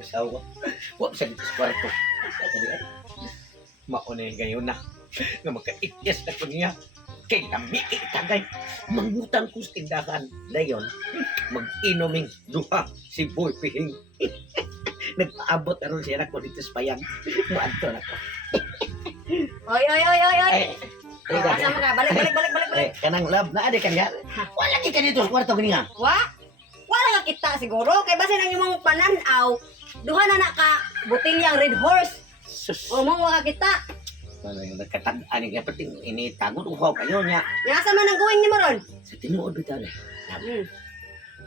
asawa. Wa sa dito sa kwarto. Asa ka di ay? Maunay gayon na. Nga magka-ityas na ko niya. Kay nami itagay. Mangutang ko sa tindahan. Dayon, mag-inoming duha si Boy Pihing. Nagpaabot na ron siya na ko dito sa payag. Muadto na ko. Oy. Ay, Asa mo ka? Balik. kanang love na adi kanya. Wala di ka dito sa kwarto ko niya. Wala nga kita siguro. Kay basi nang imong pananaw, duha na ka botilyang Red Horse. Sus. O mo nga kita. Ano yung nagkatag-ani nga pating initagod uhaw kayo niya. Yasa man ang guwing ni mo ron? Sa tinuod bitaw na. Hmm.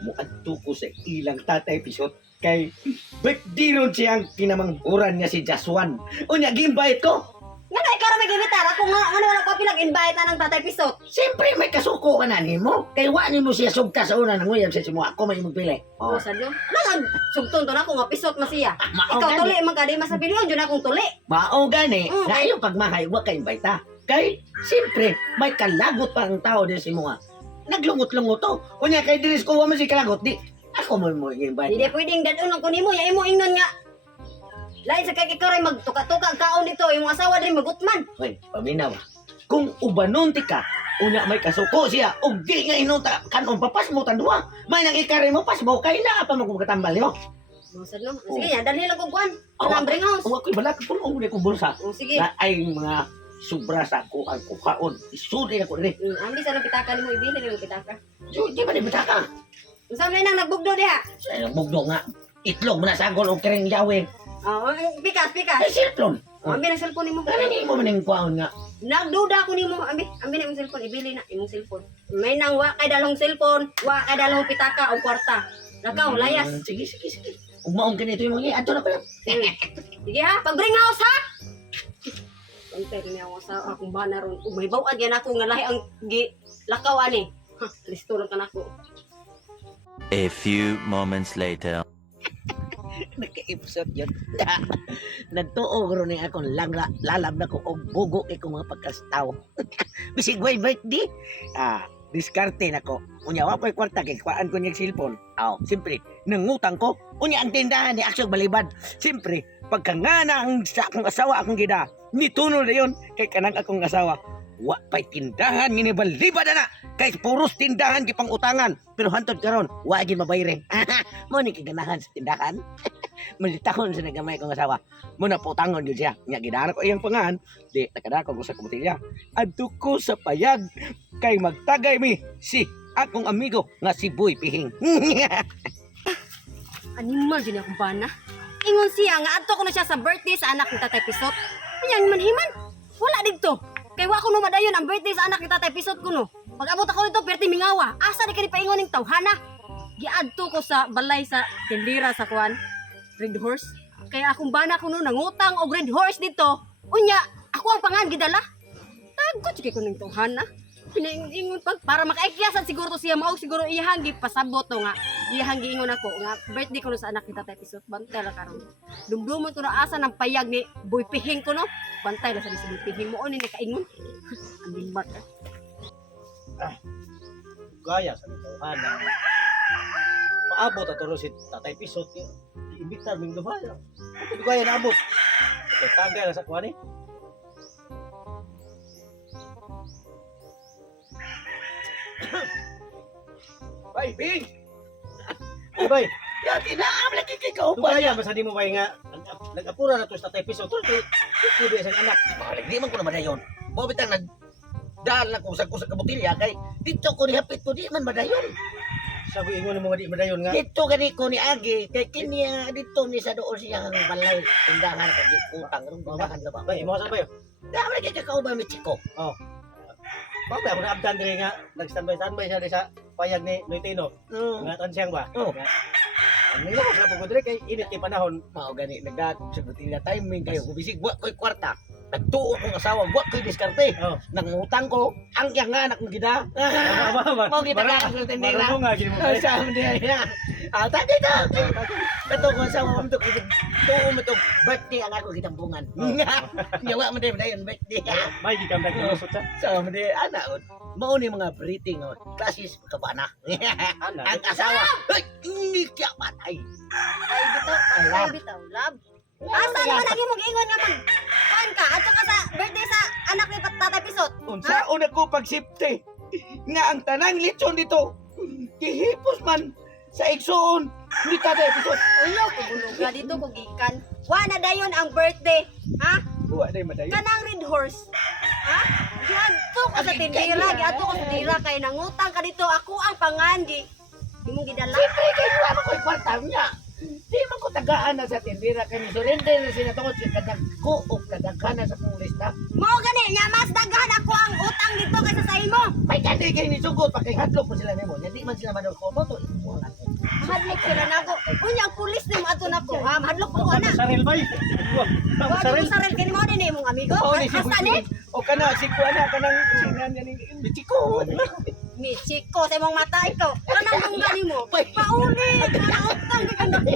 Muadto ko sa ilang tatay pisot kay birthday ron siyang kinamanghuran niya si Jaswan. Unya gimbait ko. Nga na ikaw may gibitar ako nga ano wala ko pinag-invite na ng Tatay Pisot. Siyempre may kasuko ka na nimo. Kay wa nimo siya sugta sa una nang uyab sa simo ako may magpili. Oh, sadyo. Nang sugton to na ako nga Pisot masiya. Mao Ikaw gani. tuli man kadi masapilion jud akong tuli. Mao gani. Mm. Nga iyo pagmahay wa kay invite. Kay siyempre may kalagot pa ang tao din si mo nga. Naglungot-lungot to. Unya kay dinis ko wa man si kalagot di. Ako mo invite. Hindi pwedeng dadon ko nimo ya imo ingnon nga. Lain sa kay ikaw ray magtuka-tuka ang kaon dito imong asawa din magutman. Hoy, paminaw. Kung ubanon ti ka, unya may kasuko siya. Og di nga inuta kanon papas mo tanduwa. May nang ikari mo pas mo kay na pa mo katambal nimo. Oh, sadyo. Sige ya dalhin lang ko kuan. Ang bring house. Wa ko'y balak pulong ko kong bulsa. Oh, sige. Na ay mga sobra sa ko ang kukaon. Isudi na ko dire. Ambi sa nang pitaka nimo ibili nimo pitaka. So, di ba di bitaka? Unsa man nang nagbugdo diha? Sa bugdo nga itlog mo na sagol og kering yawe. Oh, pikas. Ay silpon. Oh, ambi ng cellphone nimo. Kani mo maning kuaon nga. Nagduda ko nimo, ambi na imong cellphone, ibili na imong cellphone. May nang wa kay dalhong cellphone, wa kay dalhong pitaka o kwarta. Lakaw, layas. Sige. Ug maong ganito yung mga ato na pala. Sige ha, pag-bring house ha. Pantay ni ako sa akong bana ron. Ug may bawag yan ako nga lahi ang gi lakaw ani. Ha, listo lang kanako. A few moments later. Nagka-episode yun. Nagtuog ron ni akong lalab na ko og bugo kay kong mga pagkastaw. Bisig way birthday. Diskarte na ko. Unya wa pa'y kwarta kay kuhaan ko niyang cellphone. Siyempre, nangutang ko. Unya ang tindahan ni Aksyon Balibad. Siyempre, pagkangana ang sa akong asawa akong gida. Nitunol na yun kay kanang akong asawa. Wa pa'y tindahan nginibalibad na. Kay puros tindahan kipang utangan. Pero hantod karon, wa gid mabayre. Mo ni kaganahan sa tindahan. Malitahon sa nagamay kong asawa. Mo na putangon yun siya. Nya gidara ko iyang pangan. Di nakadako ko sa kubutilya. Adto ko sa payag kay magtagay mi si akong amigo nga si Boy Pihing. Animal din akong bana. Ingon siya nga adto ko na siya sa birthday sa anak ni Tatay Pisot. Ayang manhiman. Wala dito. Kay wa ko no madayon ang birthday sa anak ni Tatay Pisot ko no. Pag-abot ako dito perti mingawa. Asa di kani paingon ning tawhana. Giadto ko sa balay sa tindira sa kuan. Red Horse. Kaya akong bana ko no nangutang og Red Horse dito. Unya, ako ang pangan gidala. Tagot kay ko ning tawhana. Pinaingon pag para makaikyasan siguro to siya mao siguro iyang gipasabot to nga. Iyang giingon ako nga birthday ko no sa anak ni Tatay Pisot. Bantay la karon. Dumdumon ko na asa ng payag ni Boy Pihing ko no. Bantay la sa si Boy Pihing mo ni kaingon. Ang limbat. Gaya sa tawhana. Maabot ato ro si Tatay Pisot. Iimbitar ming gabaya. Ito gaya na abot. Tagay na sa kuha ni. Bay, Bing! Ay, bay! Yati na lagi kay ka Ito gaya, basta di mo bay nga. Nag-apura na to sa Tatay Pisot. Ito, ito sa anak. Di man ko na madayon. Mo bitang nagdal na ko sa kabutilya kay dito ko ni hapit ko di man madayon. Sabi ingon mo di madayon nga. Dito gani ko ni Agi kay kini dito ni sa doon siya ang balay tindahan ko di utang ron tindahan ka ba. Bay, mo sa bayo. Dami lagi kay ka ba mi chiko. Oh. Bakit ako na-abdan din nga. Nag-standby siya sa payag ni Noitino. Nga tansiyang ba? Oh. Ano yun? Sa pagkudre kay init kay panahon. Mao gani nagdako sa butilya timing kayo kubisig wa koy kwarta. nagtuo kong asawa, wa ko'y diskarte. Oh. Nangutang ko, ang yang nga anak mo gida. Mau kita ka sa tindera. Marunong nga gini mo. Sa dia ya. Ah, tadi to. Kato ko sa mo to tuo mo to birthday ang ako gitampungan. Nyawa mo din dayon birthday. May gikamdag ko sa chat. Sa mo din ana mao ni mga breeding classes kabana. Ana. Ang asawa. Ay, hindi kya patay. Ay bitaw, ay bitaw, lab. Asa naman lagi mong ingon nga mag kuan ka adto ka sa birthday sa anak ni Tatay Pisot. Unsa una ko pagsipte nga ang tanang lechon dito gihipos man sa igsoon ni Tatay Pisot. Ulo ko buluga dito ko gikan. Wa na dayon ang birthday. Ha? Wa day madayon. Kanang red horse. Ha? Giadto ko sa tindira, giadto ko sa tindira kay nangutang ka dito. Ako ang pangangi. Imong gidala. Siyempre kayo wa man ko'y kwarta niya. Di man ko tagaan na sa tindira kay surrender na sila tungod sa kadagko o kadaghanan sa pulis na. Mao gani nya mas daghan ako ang utang dito kaysa sa imo. May kandi kayo ni sugod pa kay hadlok mo sila nimo. Hindi man sila madako mo to. Hadlok sila nako. Unya ang pulis nimo ato nako. Ha, hadlok ko ana. Saril bay. Wa Saril. ko saril kini mo din imong amigo. Oh, ni si Hasta ni o kana si kuana kanang sinan yan ni Chiko. mi chiko sa imong mata ikaw. Kanang lungga nimo. Pauli, kana utang di ka nako.